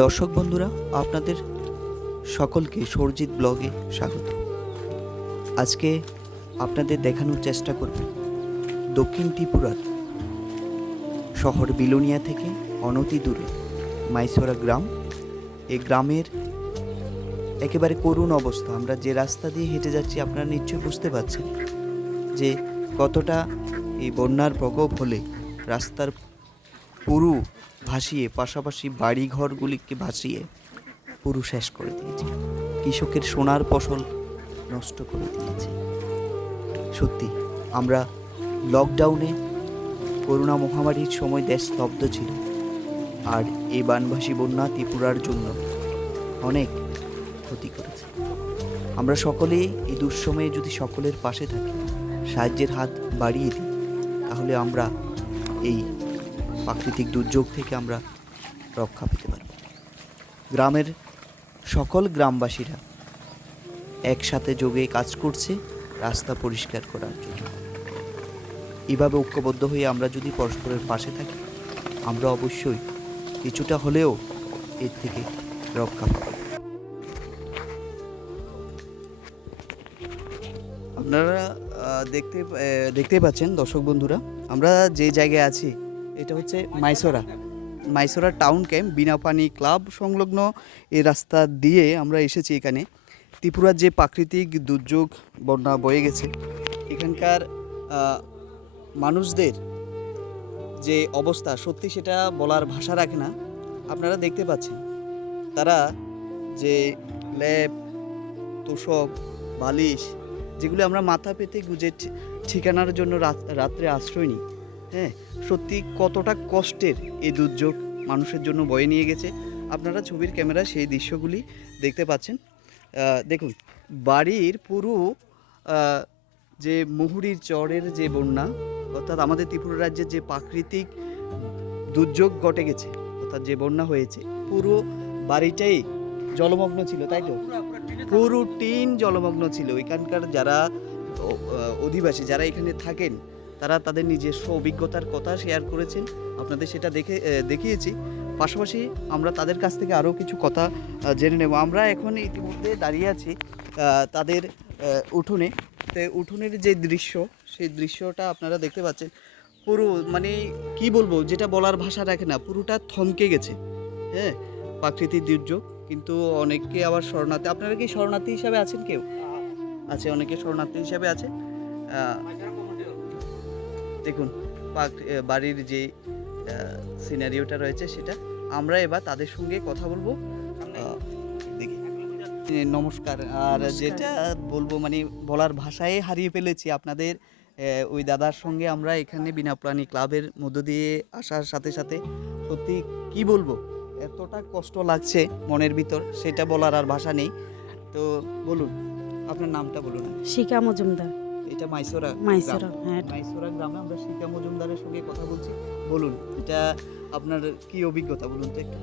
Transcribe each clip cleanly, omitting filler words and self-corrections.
দর্শক বন্ধুরা, আপনাদের সকলকে সরজিৎ ব্লগে স্বাগত। আজকে আপনাদের দেখানোর চেষ্টা করব দক্ষিণ ত্রিপুরার শহর বিলোনিয়া থেকে অনতি দূরে মাইসোরা গ্রাম। এই গ্রামের একেবারে করুণ অবস্থা। আমরা যে রাস্তা দিয়ে হেঁটে যাচ্ছি আপনারা নিশ্চয়ই বুঝতে পারছেন যে কতটা এই বন্যার প্রকোপ হলে রাস্তার পুরো ভাসিয়ে, পাশাপাশি বাড়িঘরগুলিকে ভাসিয়ে পুরো শেষ করে দিয়েছে। কৃষকের সোনার ফসল নষ্ট করে দিয়েছে। সত্যি আমরা লকডাউনে করোনা মহামারীর সময় দেশ স্তব্ধ ছিল, আর এই বানভাসী বন্যা ত্রিপুরার জন্য অনেক ক্ষতি করেছে। আমরা সকলেই এই দুঃসময়ে যদি সকলের পাশে থাকি, সাহায্যের হাত বাড়িয়ে দিই, তাহলে আমরা এই প্রাকৃতিক দুর্যোগ থেকে আমরা রক্ষা পেতে পারব। গ্রামের সকল গ্রামবাসীরা একসাথে যোগে কাজ করছে রাস্তা পরিষ্কার করার জন্য। এভাবে ঐক্যবদ্ধ হয়ে আমরা যদি পরস্পরের পাশে থাকি, আমরা অবশ্যই কিছুটা হলেও এর থেকে রক্ষা পাব। আপনারা দেখতে পাচ্ছেন দর্শক বন্ধুরা, আমরা যে জায়গায় আছি এটা হচ্ছে মাইসোরা টাউন ক্যাম্প। বিনাপানি ক্লাব সংলগ্ন এই রাস্তা দিয়ে আমরা এসেছি এখানে। ত্রিপুরার যে প্রাকৃতিক দুর্যোগ বন্যা বয়ে গেছে, এখানকার মানুষদের যে অবস্থা সত্যি সেটা বলার ভাষা রাখে না। আপনারা দেখতে পাচ্ছেন তারা যে ল্যাপ, তোষক, বালিশ, যেগুলো আমরা মাথা পেতে গুজে ঠিকানার জন্য রাত্রে আশ্রয় নিই, হ্যাঁ, সত্যি কতটা কষ্টের এই দুর্যোগ মানুষের জন্য বয়ে নিয়ে গেছে। আপনারা ছবির ক্যামেরা সেই দৃশ্যগুলি দেখতে পাচ্ছেন। দেখুন, বাড়ির পুরো যে মুহুরীর চরের যে বন্যা, অর্থাৎ আমাদের ত্রিপুরা রাজ্যের যে প্রাকৃতিক দুর্যোগ ঘটে গেছে, অর্থাৎ যে বন্যা হয়েছে, পুরো বাড়িটাই জলমগ্ন ছিল, তাই তো? পুরো টিন জলমগ্ন ছিল। এখানকার যারা অধিবাসী, যারা এখানে থাকেন, তারা তাদের নিজস্ব অভিজ্ঞতার কথা শেয়ার করেছেন, আপনাদের সেটা দেখিয়েছি। পাশাপাশি আমরা তাদের কাছ থেকে আরও কিছু কথা জেনে নেব। আমরা এখন ইতিমধ্যে দাঁড়িয়ে আছি তাদের উঠোনে। উঠোনের যে দৃশ্য, সেই দৃশ্যটা আপনারা দেখতে পাচ্ছেন। পুরো মানে কি বলবো, যেটা বলার ভাষা রাখে না, পুরোটা থমকে গেছে। হ্যাঁ, প্রাকৃতিক দুর্যোগ। কিন্তু অনেকে আবার শরণার্থী। আপনারা কি শরণার্থী হিসাবে আছেন? কেউ আছে, অনেকে শরণার্থী হিসাবে আছে। দেখুন বাড়ির যে সিনারিওটা রয়েছে সেটা। আমরা এবার তাদের সঙ্গে কথা বলবো। দেখি, নমস্কার। আর যেটা বলবো মানে বলার ভাষায় হারিয়ে ফেলেছি আপনাদের। ওই দাদার সঙ্গে আমরা এখানে বিনাপ্রাণী ক্লাবের মধ্য দিয়ে আসার সাথে সাথে সত্যি কি বলবো, এতটা কষ্ট লাগছে মনের ভিতর, সেটা বলার আর ভাষা নেই। তো বলুন, আপনার নামটা বলুন। শিখা মজুমদার। এটা মাইসোরা, হ্যাঁ, মাইসোরা গ্রামে আমরা শিখা মজুমদারের সঙ্গে কথা বলছি। বলুন, এটা আপনার কি অভিজ্ঞতা বলুন তো একটু।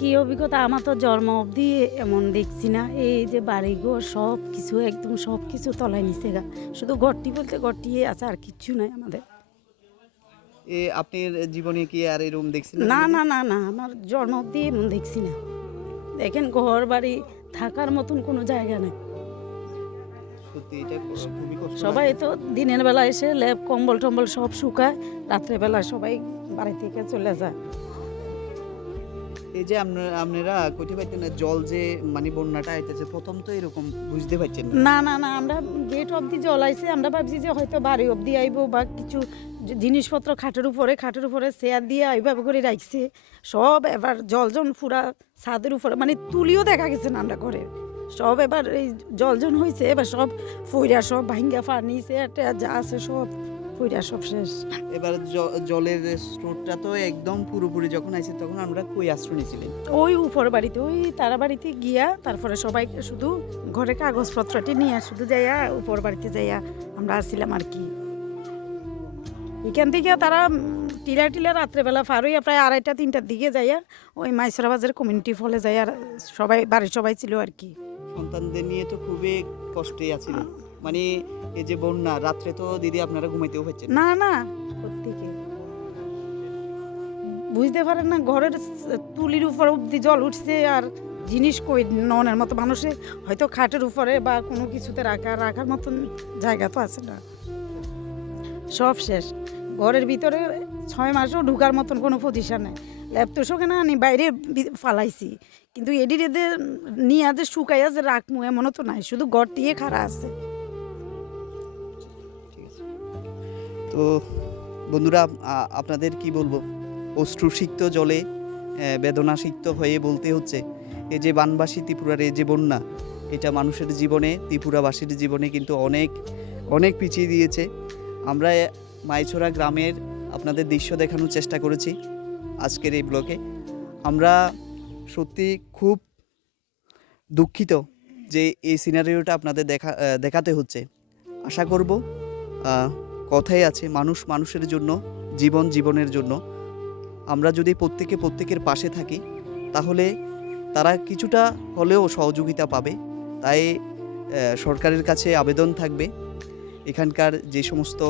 কি অভিজ্ঞতা, আমার তো জন্ম অবধি এমন দেখছি না। এই যে বাড়িঘর সব কিছু একদম সব কিছু তলায় নিচে গা, শুধু ঘরটি বলতে ঘরটি আছে, আর কিচ্ছু নাই আমাদের। আপনার জীবনে কি আর এরকম দেখছেন? না না না না, আমার জন্ম অবধি এমন দেখছি না। দেখেন, ঘর বাড়ি থাকার মতন কোনো জায়গা নেই। সত্যি এটা খুবই কষ্ট। সবাই তো দিনের বেলা এসে লেপ কম্বল টম্বল সব শুকায়, রাত্রেবেলা সবাই বাড়ি থেকে চলে যায়। এই যে আপনারা কইতে পারতেন না জল যে মানে বন্যাটা আইতেছে, প্রথম তো এরকম বুঝতে পারছেন না না না, আমরা গেট অবধি জল আইছে, আমরা ভাবছি যে হয়তো বাড়ি অবধি আইবো, বা কিছু জিনিসপত্র খাটের উপরে চেয়ার দিয়ে এইভাবে করে রাখছে সব। এবার জলজন পুরা ছাদের উপরে, মানে তুলিও দেখা গেছে না আমরা ঘরে সব। এবার এই জলজন হয়েছে, এবার সব ফইরা সব ভাঙ্গা ফার্নিচার যা আছে সব ফইরা সব শেষ। এবার জলের স্রোতটা তো একদম পুরোপুরি যখন আইছে, তখন আমরা কই আশ্রয় নিয়েছিলেন? ওই উপর বাড়িতে, ওই তারা বাড়িতে গিয়া তারপরে সবাই শুধু ঘরে কাগজপত্রটি নিয়ে শুধু যাইয়া উপর বাড়িতে যাইয়া আমরা আসছিলাম আর কি। এখান থেকে তারা টিলা রাত্রেবেলা পার হইয়া প্রায় 2:30-3টার দিকে যাইয়া ওই মাইসোরা বাজার কমিউনিটি হলে যাইয়া সবাই বাড়ির সবাই ছিল আর কি। সন্তানদের নিয়ে তো খুবই কষ্টে আছিল। মানে এই যে বন্যা, রাত্রে তো দিদি আপনারা ঘুমাইতেও পারছেন না না, প্রত্যেকে বুঝতে পারেন না, ঘরের তুলির উপর অব্দি জল উঠছে, আর জিনিস কই ননের মতো মানুষে হয়তো খাটের উপরে বা কোনো কিছুতে রাখার মতন জায়গা তো আছে না, সব শেষ। ঘরের ভিতরে 6 মাসও ঢুকার মতন কোনো পজিশন নেই। ল্যাপটপও কেনা আনি বাইরে ফালাইছি, কিন্তু এদের নিয়ে যে শুকাইয়া যে রাখমু এমনও তো নাই, শুধু ঘর দিয়ে খাড়া আছে। তো বন্ধুরা, আপনাদের কি বলবো, অশ্রুসিক্ত জলে বেদনাসিক্ত হয়ে বলতে হচ্ছে, এই যে বানবাসী ত্রিপুরার এই যে বন্যা, এটা মানুষের জীবনে, ত্রিপুরাবাসীর জীবনে কিন্তু অনেক অনেক পিছিয়ে দিয়েছে। আমরা মাইছড়া গ্রামের আপনাদের দৃশ্য দেখানোর চেষ্টা করেছি আজকের এই ব্লগে। আমরা সত্যি খুব দুঃখিত যে এই সিনারিওটা আপনাদের দেখাতে হচ্ছে। আশা করব কথাই আছে, মানুষ মানুষের জন্য, জীবন জীবনের জন্য। আমরা যদি প্রত্যেকের পাশে থাকি, তাহলে তারা কিছুটা হলেও সহযোগিতা পাবে। তাই সরকারের কাছে আবেদন থাকবে, এখানকার যে সমস্ত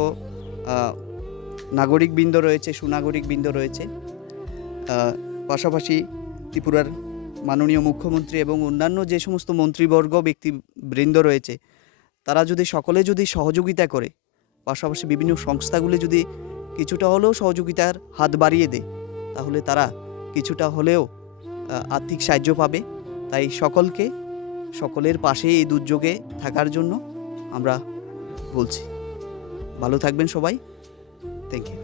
নাগরিকবৃন্দ রয়েছে, সুনাগরিকবৃন্দ রয়েছে, পাশাপাশি ত্রিপুরার মাননীয় মুখ্যমন্ত্রী এবং অন্যান্য যে সমস্ত মন্ত্রীবর্গ ব্যক্তিবৃন্দ রয়েছে, তারা যদি সকলে যদি সহযোগিতা করে, পাশাপাশি বিভিন্ন সংস্থাগুলি যদি কিছুটা হলেও সহযোগিতার হাত বাড়িয়ে দেয়, তাহলে তারা কিছুটা হলেও আর্থিক সাহায্য পাবে। তাই সকলের পাশে এই দুর্যোগে থাকার জন্য আমরা বলছি। ভালো থাকবেন সবাই। Thank you.